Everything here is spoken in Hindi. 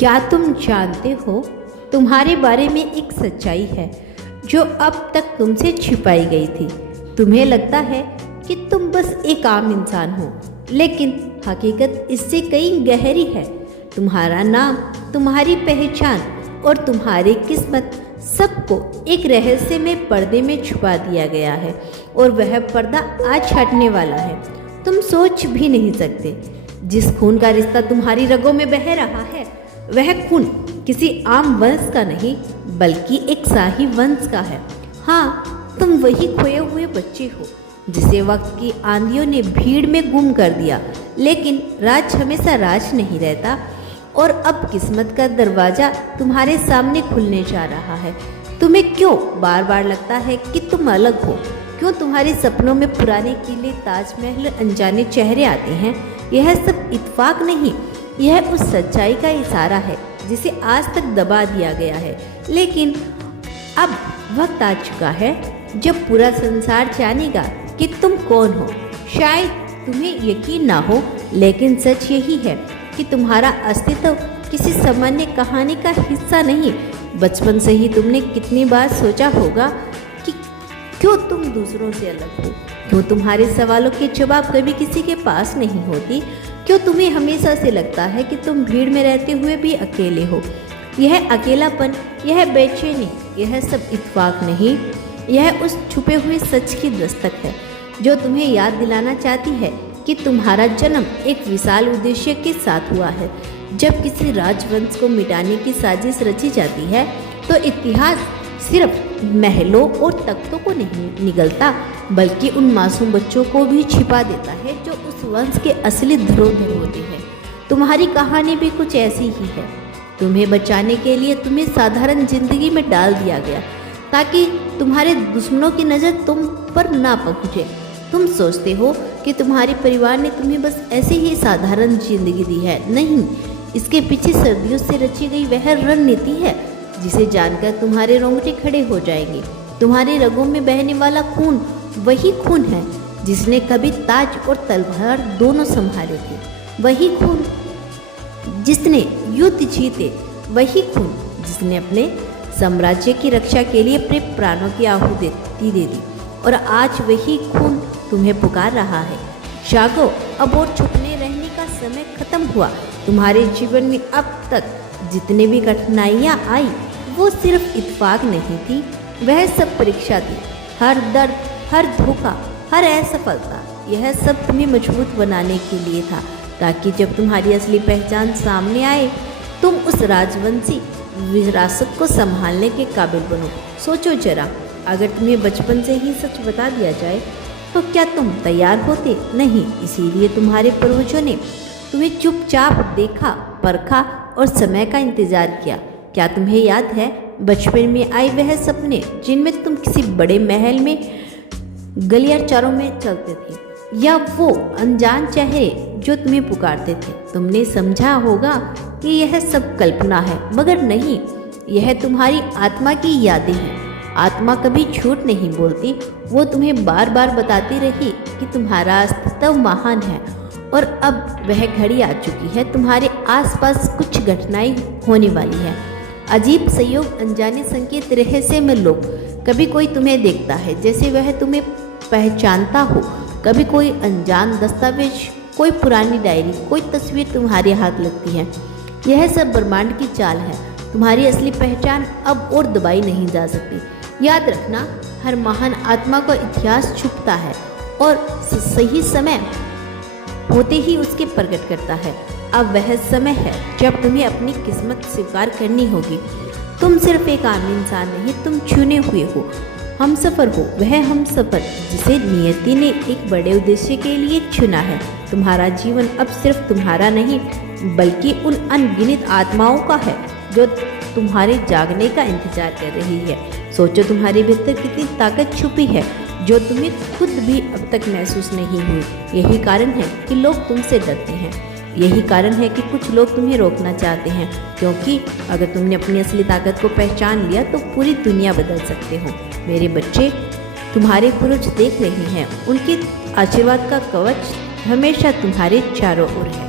क्या तुम जानते हो, तुम्हारे बारे में एक सच्चाई है जो अब तक तुमसे छिपाई गई थी। तुम्हें लगता है कि तुम बस एक आम इंसान हो, लेकिन हकीकत इससे कई गहरी है। तुम्हारा नाम, तुम्हारी पहचान और तुम्हारी किस्मत सबको एक रहस्यमय पर्दे में छुपा दिया गया है, और वह पर्दा आज हटने वाला है। तुम सोच भी नहीं सकते, जिस खून का रिश्ता तुम्हारी रगों में बह रहा है, वह खून किसी आम वंश का नहीं बल्कि एक शाही वंश का है। हाँ, तुम वही खोए हुए बच्चे हो जिसे वक्त की आंधियों ने भीड़ में गुम कर दिया, लेकिन राज हमेशा राज नहीं रहता, और अब किस्मत का दरवाजा तुम्हारे सामने खुलने जा रहा है। तुम्हें क्यों बार बार लगता है कि तुम अलग हो? क्यों तुम्हारे सपनों में पुराने किले, ताजमहल, अनजाने चेहरे आते हैं? यह सब इत्तेफाक नहीं, यह उस सच्चाई का इशारा है जिसे आज तक दबा दिया गया है। लेकिन अब वक्त आ चुका है जब पूरा संसार जानेगा कि तुम कौन हो। शायद तुम्हें यकीन ना हो, लेकिन सच यही है कि तुम्हारा अस्तित्व किसी सामान्य कहानी का हिस्सा नहीं। बचपन से ही तुमने कितनी बार सोचा होगा कि क्यों तुम दूसरों से अलग हो, क्यों तुम्हारे सवालों के जवाब कभी किसी के पास नहीं होती, क्यों तुम्हें हमेशा से लगता है कि तुम भीड़ में रहते हुए भी अकेले हो। यह अकेलापन, यह बेचैनी, यह सब इत्तेफाक नहीं, यह उस छुपे हुए सच की दस्तक है जो तुम्हें याद दिलाना चाहती है कि तुम्हारा जन्म एक विशाल उद्देश्य के साथ हुआ है। जब किसी राजवंश को मिटाने की साजिश रची जाती है तो इतिहास सिर्फ महलों और तख्तों को नहीं निगलता, बल्कि उन मासूम बच्चों को भी छिपा देता है जो उस वंश के असली धरोहर होते हैं। तुम्हारी कहानी भी कुछ ऐसी ही है। तुम्हें बचाने के लिए तुम्हें साधारण जिंदगी में डाल दिया गया ताकि तुम्हारे दुश्मनों की नज़र तुम पर ना पहुँचे। तुम सोचते हो कि तुम्हारे परिवार ने तुम्हें बस ऐसी ही साधारण जिंदगी दी है। नहीं, इसके पीछे सदियों से रची गई वह रणनीति है जिसे जानकर तुम्हारे रोंगटे खड़े हो जाएंगे। तुम्हारे रगों में बहने वाला खून वही खून है जिसने कभी ताज और तलवार दोनों संभाले थे। वही खून जिसने युद्ध जीते, वही खून जिसने अपने साम्राज्य की रक्षा के लिए अपने प्राणों की आहुति दे दी, और आज वही खून तुम्हें पुकार रहा है। जागो, अब और छुपने रहने का समय खत्म हुआ। तुम्हारे जीवन में अब तक जितने भी कठिनाइयाँ आई वो सिर्फ इत्तेफाक नहीं थी, वह सब परीक्षा थी। हर दर्द, हर धोखा, हर असफलता, यह सब तुम्हें मजबूत बनाने के लिए था, ताकि जब तुम्हारी असली पहचान सामने आए तुम उस राजवंशी विरासत को संभालने के काबिल बनो। सोचो जरा, अगर तुम्हें बचपन से ही सच बता दिया जाए तो क्या तुम तैयार होते? नहीं, इसीलिए तुम्हारे पूर्वजों ने तुम्हें चुपचाप देखा, परखा और समय का इंतजार किया। क्या तुम्हें याद है बचपन में आए वह सपने जिनमें तुम किसी बड़े महल में गलियाचारों में चलते थे, या वो अनजान चेहरे जो तुम्हें पुकारते थे? तुमने समझा होगा कि यह सब कल्पना है, मगर नहीं, यह तुम्हारी आत्मा की यादें हैं। आत्मा कभी झूठ नहीं बोलती, वो तुम्हें बार बार बताती रही कि तुम्हारा अस्तित्व महान है, और अब वह घड़ी आ चुकी है। तुम्हारे आसपास कुछ घटनाएं होने वाली है, अजीब संयोग, अनजाने संकेत, रहस्य में लोग। कभी कोई तुम्हें देखता है जैसे वह तुम्हें पहचानता हो, कभी कोई अनजान दस्तावेज, कोई पुरानी डायरी, कोई तस्वीर तुम्हारे हाथ लगती है। यह सब ब्रह्मांड की चाल है। तुम्हारी असली पहचान अब और दबाई नहीं जा सकती। याद रखना, हर महान आत्मा का इतिहास छुपता है और सही समय होते ही उसके प्रकट करता है। अब वह समय है जब तुम्हें अपनी किस्मत स्वीकार करनी होगी। तुम सिर्फ एक आम इंसान नहीं, तुम चुने हुए हो, हमसफर हो, वह हमसफर जिसे नियति ने एक बड़े उद्देश्य के लिए चुना है। तुम्हारा जीवन अब सिर्फ तुम्हारा नहीं बल्कि उन अनगिनत आत्माओं का है जो तुम्हारे जागने का इंतजार कर रही है। सोचो, तुम्हारे भीतर कितनी ताकत छुपी है जो तुम्हें खुद भी अब तक महसूस नहीं हुई। यही कारण है कि लोग तुमसे डरते हैं, यही कारण है कि कुछ लोग तुम्हें रोकना चाहते हैं, क्योंकि अगर तुमने अपनी असली ताकत को पहचान लिया तो पूरी दुनिया बदल सकते हो। मेरे बच्चे, तुम्हारे पूर्वज देख रहे हैं, उनके आशीर्वाद का कवच हमेशा तुम्हारे चारों ओर है।